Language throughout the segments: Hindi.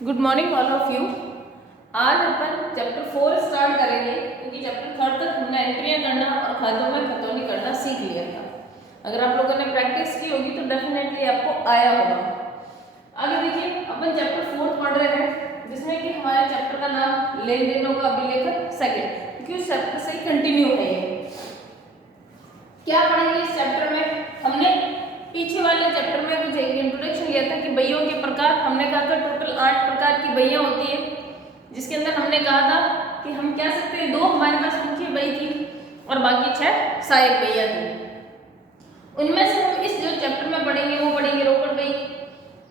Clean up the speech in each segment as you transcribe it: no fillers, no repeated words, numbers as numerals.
Good morning all of you. आज अपन चैप्टर 4 स्टार्ट करेंगे क्योंकि चैप्टर 3 तक हमने एंट्रियां करना और खातों में खतौनी करना सीख लिया था। अगर आप लोगों ने प्रैक्टिस की होगी तो डेफिनेटली आपको आया होगा। आगे देखिए, अपन चैप्टर 4 पढ़ रहे हैं जिसमें कि हमारे चैप्टर का नाम लेन देनों का अभिलेख सेकंड, क्योंकि उस चैप्टर से ही कंटिन्यू है ये। क्या पढ़ेंगे इस चैप्टर में? हमने पीछे वाले चैप्टर में कुछ एक इंट्रोडक्शन लिया था कि बहियों के प्रकार। हमने कहा था टोटल 8 प्रकार की बहियां होती है, जिसके अंदर हमने कहा था कि हम कह सकते हैं 2 हमारे पास मुख्य बही थी और बाकी 6 सहायक बहियां थी। उनमें से हम इस जो चैप्टर में पढ़ेंगे वो पढ़ेंगे रोकड़ बही,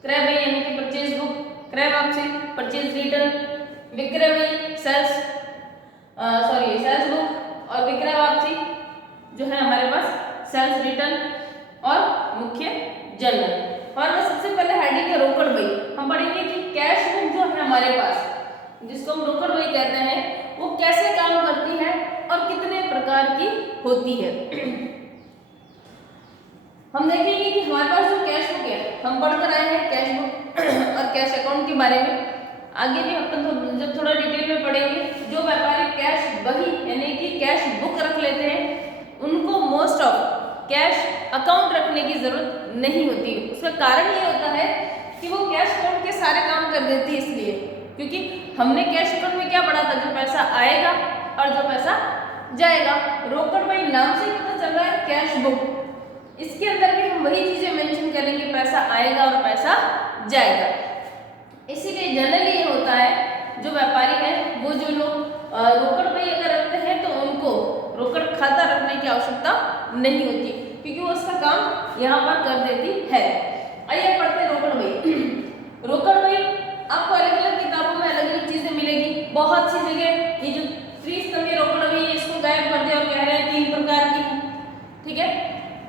क्रय बही यानी कि परचेज बुक, क्रय वापसी, परचेज रिटर्न, विक्रय बही, सेल्स बुक और विक्रय वापसी जो है हमारे पास सेल्स रिटर्न और मुख्य जर्नल। और मैं सबसे पहले हेडिंग है रोकड़ बही। हम पढ़ेंगे कि कैश बुक जो है हमारे पास, जिसको हम रोकड़ बही कहते हैं, वो कैसे काम करती है और कितने प्रकार की होती है। हम देखेंगे कि हमारे पास जो कैश बुक है, हम पढ़कर आए हैं कैश बुक और कैश अकाउंट के बारे में। आगे भी अपन जब थोड़ा डिटेल में पढ़ेंगे, जो व्यापारी कैश बही यानी कि कैश बुक रख लेते हैं उनको मोस्ट ऑफ कैश अकाउंट रखने की जरूरत नहीं होती। उसका कारण ये होता है कि वो कैश अकाउंट के सारे काम कर देती है, इसलिए क्योंकि हमने कैश अकाउंट में क्या पढ़ा था, जो पैसा आएगा और जो पैसा जाएगा। रोकड़ बही नाम से पता चल रहा है कैश बुक, इसके अंदर भी हम वही चीजें मेंशन करेंगे, पैसा आएगा और पैसा जाएगा। इसीलिए जनरली ये होता है जो व्यापारी है वो जो लोग रोकड़ बही अगर रखते हैं तो उनको रोकड़ खाता रखने की आवश्यकता नहीं होती, क्योंकि वो उसका काम यहाँ पर कर देती है। आइए पढ़ते हैं रोकड़ बही। रोकड़ बही आपको अलग अलग किताबों में अलग अलग चीजें मिलेगी। बहुत सी जगह ये जो त्रिस्तंभीय रोकड़ बही है इसको गायब कर दिया और कह रहे हैं 3 प्रकार की, ठीक है।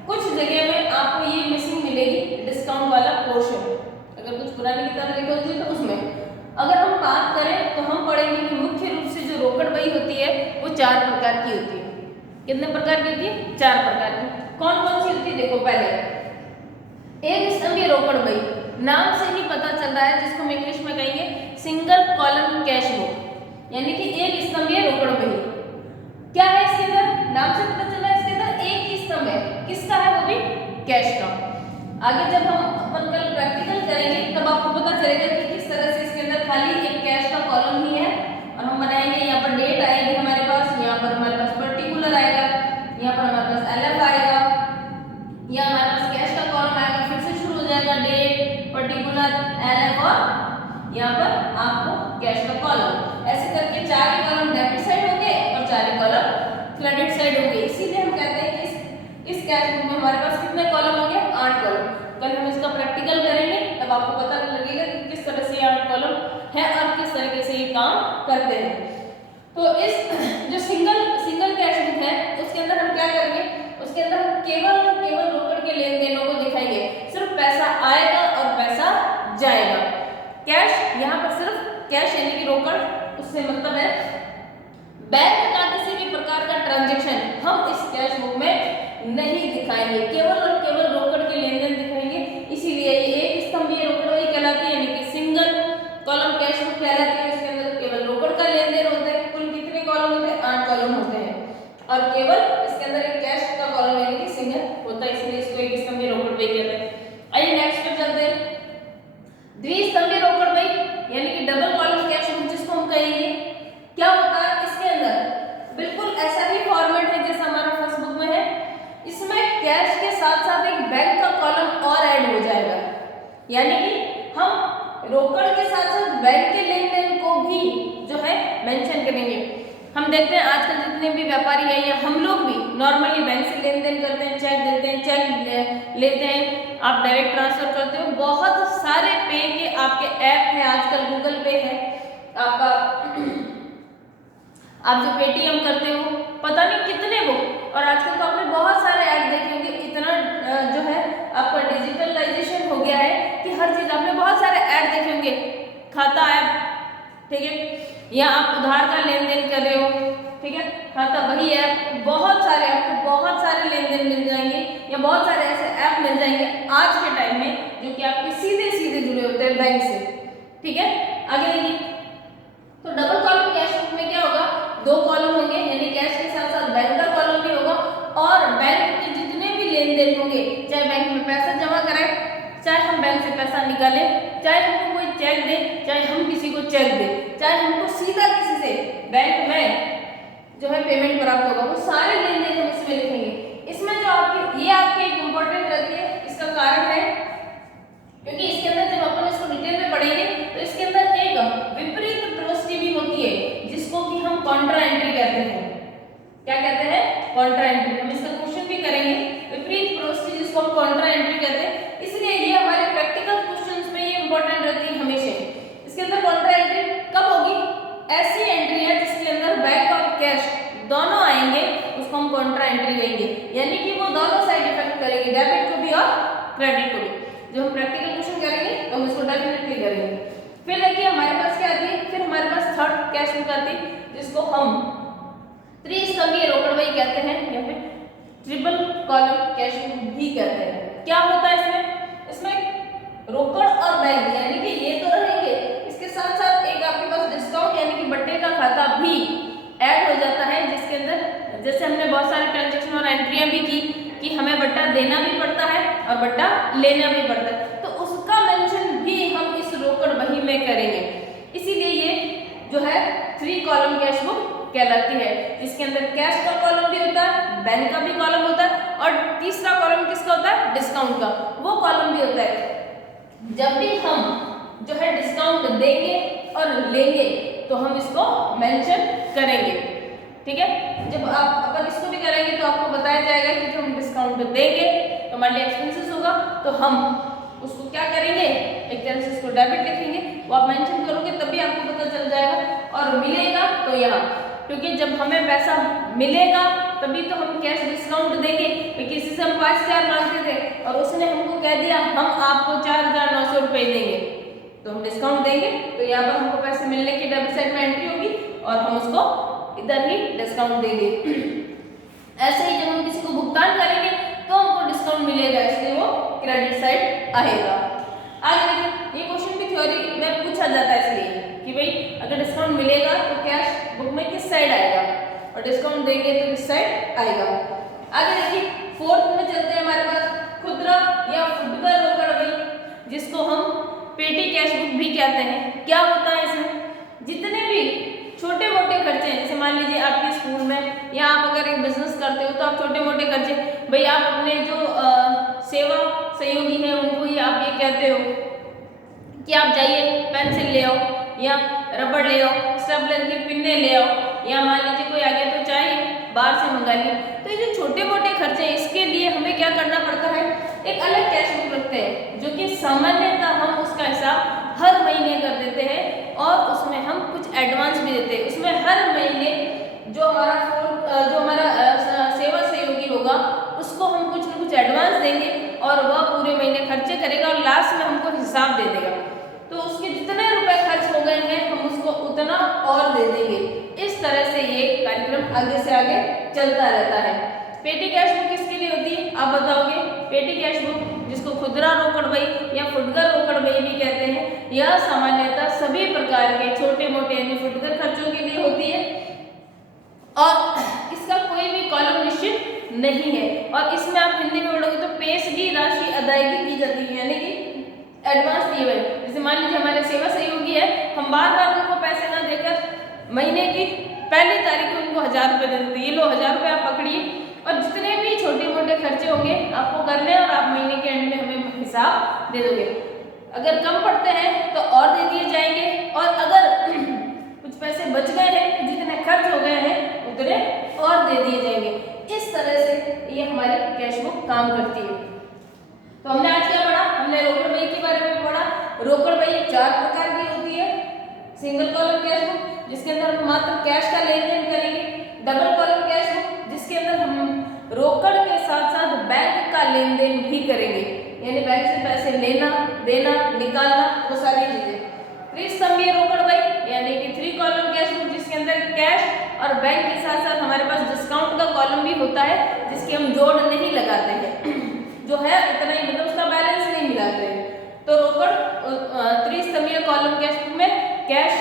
कुछ जगह में आपको ये मिसिंग मिलेगी, डिस्काउंट वाला पोर्शन, अगर कुछ पुरानी किताब लिखी होती है तो उसमें। अगर हम बात करें तो हम पढ़ेंगे कि मुख्य रूप से जो रोकड़ बही होती है वो 4 प्रकार की होती है। कितने प्रकार की होती है? 4 प्रकार की। कौन कौन सी होती है? देखो, पहले एक स्तंभीय रोकड़ बही, नाम से ही पता चल रहा है, जिसको हम इंग्लिश में कहेंगे सिंगल कॉलम कैश बुक, यानी कि एक स्तंभीय रोकड़ बही। क्या है इसके अंदर? नाम से पता चल रहा है इसके अंदर एक ही स्तंभ है। किसका है? वो भी कैश का। आगे जब हम अपन कल प्रैक्टिकल करेंगे तब आपको पता चलेगा कि किस तरह से इसके अंदर खाली एक कैश का कॉलम ही है और हम बनाएंगे। यहाँ पर डेट आएगी हमारे पास, यहाँ पर हमारे पास पर्टिकुलर आएगा, यहाँ पर हमारे पास LF आएगा, यहाँ हमारे पास कैश का कॉलम आएगा, फिर से शुरू हो जाएगा डेट, पर्टिकुलर, LF और यहाँ पर आपको कैश का कॉलम। ऐसे करके 4 ही कॉलम डेबिट साइड होंगे और 4 ही कॉलम क्रेडिट साइड होंगे। इसीलिए हम कहते हैं कि इस कैश बुक में हमारे पास कितने कॉलम होंगे? 8 कॉलम। कल हम इसका प्रैक्टिकल करेंगे तब आपको पता लगेगा कि किस तरह से ये 8 कॉलम है और किस तरीके से ये काम करते हैं। तो इस जो सिंगल कैश बुक है उसके अंदर हम क्या करेंगे? उसके अंदर हम केवल रोकड़ के लेन देनों को दिखाएंगे। सिर्फ पैसा आएगा और पैसा जाएगा। कैश, यहाँ पर सिर्फ कैश यानी कि रोकड़, उससे मतलब है बैंक का किसी भी प्रकार का ट्रांजैक्शन हम इस कैश बुक में नहीं दिखाएंगे, केवल और केवल रोकड़ के लेन देन दिखाएंगे। इसीलिए ये एक स्तंभीय रोकड़ बही कहलाती है, यानी कि सिंगल कॉलम कैश बुक कहलाती है। इसके अंदर केवल रोकड़ का लेन देन होता है। कुल कितने कॉलम होते हैं? 8 कॉलम होते हैं और केवल इसके अंदर एक कैश का कॉलम यानी कि सिंगल होता है, इसलिए इसको एक स्तंभीय रोकड़ बही कहते हैं। आइए नेक्स्ट पे चलते हैं। द्विस्तंभीय रोकड़ बही यानी कि डबल कॉलम कैश बुक जिसको हम कहेंगे। क्या होता है इसके अंदर? बिल्कुल ऐसा ही फॉर्मेट है जैसा हमारा फर्स्ट बुक में है। इसमें कैश के साथ साथ एक बैंक का कॉलम और ऐड हो जाएगा, यानी कि हम रोकड़ के साथ साथ बैंक के लेन देन को भी जो है मेंशन करेंगे। हम देखते हैं आजकल जितने भी व्यापारी हैं या हम लोग भी नॉर्मली बैंक से लेन देन करते हैं, चेक देते हैं, चेक लेते हैं, आप डायरेक्ट ट्रांसफर करते हो। बहुत सारे पे के आपके ऐप हैं, आजकल गूगल पे है आपका, आप जो पेटीएम करते हो, पता नहीं कितने वो, और आजकल तो आपने बहुत सारे ऐड देखे होंगे। इतना जो है आपका डिजिटलाइजेशन हो गया है कि हर चीज आपने बहुत सारे ऐड देखे होंगे। खाता ऐप, ठीक है, या आप उधार का लेन देन कर रहे हो, ठीक है, खाता वही ऐप, बहुत सारे आपको बहुत सारे लेन देन मिल जाएंगे या बहुत सारे ऐसे ऐप मिल जाएंगे आज के टाइम में जो कि आपके सीधे सीधे जुड़े होते हैं बैंक से। ठीक है, आगे देखिए। तो डबल कॉलम कैश बुक में क्या होगा, दो कॉलम होंगे, यानी कैश के साथ साथ बैंक का कॉलम भी होगा और बैंक के जितने भी लेन देन होंगे, चाहे बैंक में पैसा जमा कराए, चाहे हम बैंक से पैसा निकाले, चाहे हमको कोई चेक दे, चाहे हम किसी को चेक दे, चाहे हमको सीधा किसी से बैंक में जो है पेमेंट प्राप्त होगा, वो सारे लेन देन हम इसमें लिखेंगे। इसमें जो आपकी ये आपकी एक इम्पोर्टेंट रहती है, इसका कारण है क्योंकि इसके अंदर जब अपन इसको डिटेल में पढ़ेंगे तो इसके अंदर एक विपरीत प्रविष्टि भी होती है जिसको कि हम कॉन्ट्रा एंट्री कहते हैं। क्या कहते हैं, कॉन्ट्रा एंट्री। हम इसका क्वेश्चन भी करेंगे, विपरीत प्रविष्टि जिसको हम कॉन्ट्रा एंट्री कहते हैं, इसलिए ये हमारे प्रैक्टिकल क्वेश्चंस में ये इंपॉर्टेंट रहती है हमेशा। इसके अंदर कॉन्ट्रा एंट्री कब होगी, ऐसी एंट्री है जिसके अंदर बैंक और कैश दोनों आएंगे, उसको हम कॉन्ट्रा एंट्री कहेंगे, यानी कि वो दोनों साइड इफेक्ट करेंगे, डेबिट को भी और क्रेडिट को भी। जो हम प्रैक्टिकल क्वेश्चन करेंगे तो हम इसको डेफिनेटली करेंगे। फिर देखिए हमारे पास क्या आती है, फिर हमारे पास थर्ड कैश बुक आती है जिसको हम त्रिस्तंभीय रोकड़ बही कहते हैं या फिर ट्रिपल कॉलम कैश बुक भी कहते हैं। क्या होता है इसमें रोकड़ और बैंक यानी कि ये तो रहेंगे, इसके साथ साथ एक आपके पास डिस्काउंट यानी कि बट्टे का खाता भी ऐड हो जाता है, जिसके अंदर जैसे हमने बहुत सारे ट्रांजैक्शन और एंट्रियां भी की कि हमें बट्टा देना भी पड़ता है और बट्टा लेना भी पड़ता है, तो उसका मेंशन भी हम इस रोकड़ बही में करेंगे। इसीलिए ये जो है थ्री कॉलम कैश बुक कहलाती है, जिसके अंदर कैश का कॉलम भी होता है, बैंक का भी कॉलम होता है और तीसरा कॉलम किसका होता है, डिस्काउंट का, वो कॉलम भी होता है। जब भी हम जो है डिस्काउंट देंगे और लेंगे तो हम इसको मेंशन करेंगे, ठीक है। जब आप अपन इसको भी करेंगे तो आपको बताया जाएगा कि जो हम डिस्काउंट देंगे तो हमारे लिए एक्सपेंसेस होगा, तो हम उसको क्या करेंगे, एक तरह से इसको डेबिट लिखेंगे, वो आप मेंशन करोगे तभी आपको पता चल जाएगा। और मिलेगा तो यहाँ, क्योंकि जब हमें पैसा मिलेगा तभी तो हम कैश डिस्काउंट देंगे। किसी से हम 5000 मांगते थे और उसने हमको कह दिया हम आपको 4900 रुपये देंगे, तो हम डिस्काउंट देंगे, तो यहाँ पर हमको पैसे मिलने की डेबिट साइड में एंट्री होगी और हम उसको इधर ही डिस्काउंट देंगे। ऐसे ही जब हम किसी को भुगतान करेंगे तो हमको डिस्काउंट मिलेगा, इसलिए वो क्रेडिट साइड आएगा। आगे देखिए, ये क्वेश्चन भी थ्योरी में पूछा जाता है, इसलिए कि भाई अगर डिस्काउंट मिलेगा तो कैश बुक में किस साइड आएगा और डिस्काउंट देंगे तो किस साइड आएगा। आगे देखिए फोर्थ में चलते हैं, हमारे पास खुदरा या फुटकर रोकड़ बही जिसको हम पेटी कैश बुक भी कहते हैं। क्या होता है इसमें, जितने भी छोटे मोटे खर्चे हैं, जैसे मान लीजिए आपके स्कूल में या आप अगर एक बिजनेस करते हो तो आप छोटे मोटे खर्चे, भाई आप अपने जो सेवा सहयोगी हैं उनको ही आप ये कहते हो कि आप जाइए पेंसिल ले आओ या रबड़ ले आओ, स्टेपलर की पिन्ने ले आओ, या मान लीजिए कोई आ गया तो चाय बाहर से मंगा लिया। तो ये जो छोटे मोटे खर्चे हैं इसके लिए हमें क्या करना पड़ता है, एक अलग कैश बुक रखते हैं जो कि सामान्यतः हम उसका हिसाब हर महीने कर देते हैं और उसमें हम कुछ एडवांस भी देते हैं। उसमें हर महीने जो हमारा सेवा सहयोगी होगा उसको हम कुछ न कुछ एडवांस देंगे और वह पूरे महीने खर्चे करेगा और लास्ट में हमको हिसाब दे देगा। तो उसके जितने रुपए खर्च हो गए हैं हम उसको उतना और दे देंगे। इस तरह से ये कार्यक्रम आगे से आगे चलता रहता है। पेटी कैश बुक किसके लिए होती है आप बताओगे? पेटी कैश बुक जिसको खुदरा रोकड़ बही या फुटकर रोकड़ बही भी कहते हैं, यह सामान्यतः सभी प्रकार के छोटे मोटे यानी फुटकर खर्चों के लिए होती है और इसका कोई भी कॉलम निश्चित नहीं है। और इसमें आप हिंदी में पढ़ोगे तो पेशगी राशि अदायगी की जाती है, यानी कि एडवांस दिए हुए। जैसे मान लीजिए हमारे सेवा सहयोगी है, हम बार बार उनको पैसे ना देकर महीने की पहली तारीख को उनको 1000 रुपये दे देते, ये लो 1000 रुपये आप पकड़िए और जितने भी छोटे मोटे खर्चे होंगे आपको करने और आप महीने के एंड में हमें हिसाब दे दोगे। अगर कम पड़ते हैं तो और दे दिए जाएंगे और अगर कुछ पैसे बच गए हैं तो जितने खर्च हो गए हैं उतने और दे दिए जाएंगे। इस तरह से ये हमारी कैश बुक काम करती है। तो हमने आज क्या पढ़ा? हमने रोकड़ बही के बारे में पढ़ा। रोकड़ बही 4 प्रकार की होती है। सिंगल कॉलम कैश बुक जिसके अंदर हम मात्र कैश का लेन देन करेंगे। डबल कॉलम कैश बुक जिसके अंदर हम रोकड़ के साथ साथ बैंक का लेन देन भी करेंगे, यानी बैंक से पैसे लेना देना निकालना वो सारी चीजें। त्रिस्तंभीय रोकड़ बही यानी कि 3 कॉलम कैश बुक जिसके अंदर कैश और बैंक के साथ साथ हमारे पास डिस्काउंट का कॉलम भी होता है जिसके हम जोड़ नहीं लगाते हैं, जो है उतना ही मतलब उसका बैलेंस नहीं मिलाते हैं। तो रोकड़ त्रिस्तंभीय कॉलम कैश बुक में कैश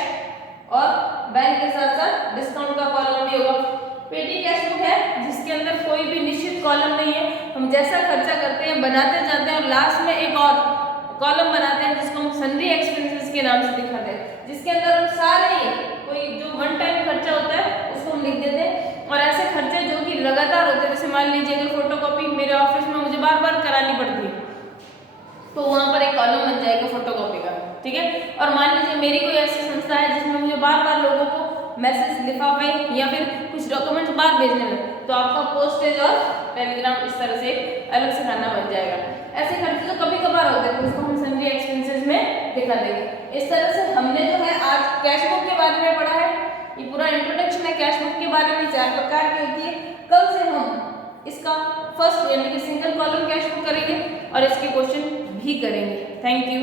और बैंक के साथ साथ डिस्काउंट का कॉलम भी होगा। पेटी कैश बुक है जिसके अंदर कोई भी निश्चित कॉलम नहीं है, हम जैसा खर्चा करते हैं बनाते जाते हैं और लास्ट में एक और कॉलम बनाते हैं जिसको हम सन्ड्री एक्सपेंसेस के नाम से दिखाते हैं, जिसके अंदर हम सारे कोई जो वन टाइम खर्चा होता है उसको हम लिख देते हैं। और ऐसे खर्चे जो कि लगातार होते हैं, जैसे मान लीजिए अगर फोटोकॉपी मेरे ऑफिस में मुझे बार बार करानी पड़ती है तो वहाँ पर एक कॉलम बन जाएगा फोटोकॉपी का, ठीक है। और मान लीजिए मेरी कोई ऐसी संस्था है जिसमें मुझे बार बार लोगों को मैसेज लिफाफे या फिर कुछ डॉक्यूमेंट्स बार भेजने में, तो आपका पोस्टेज और टेलीग्राम इस तरह से अलग से खाना बन जाएगा। ऐसे खर्चे जो कभी कभार होते हैं तो उसको हम सन्ड्री एक्सपेंसेस में दिखा देंगे। इस तरह से हमने जो है आज कैश बुक के बारे में पढ़ा है, ये पूरा इंट्रोडक्शन है कैश बुक के बारे में। 4 प्रकार की होती है। कल से हम इसका फर्स्ट यानी कि सिंगल कॉलम कैश बुक करेंगे और इसके क्वेश्चन भी करेंगे। Thank you.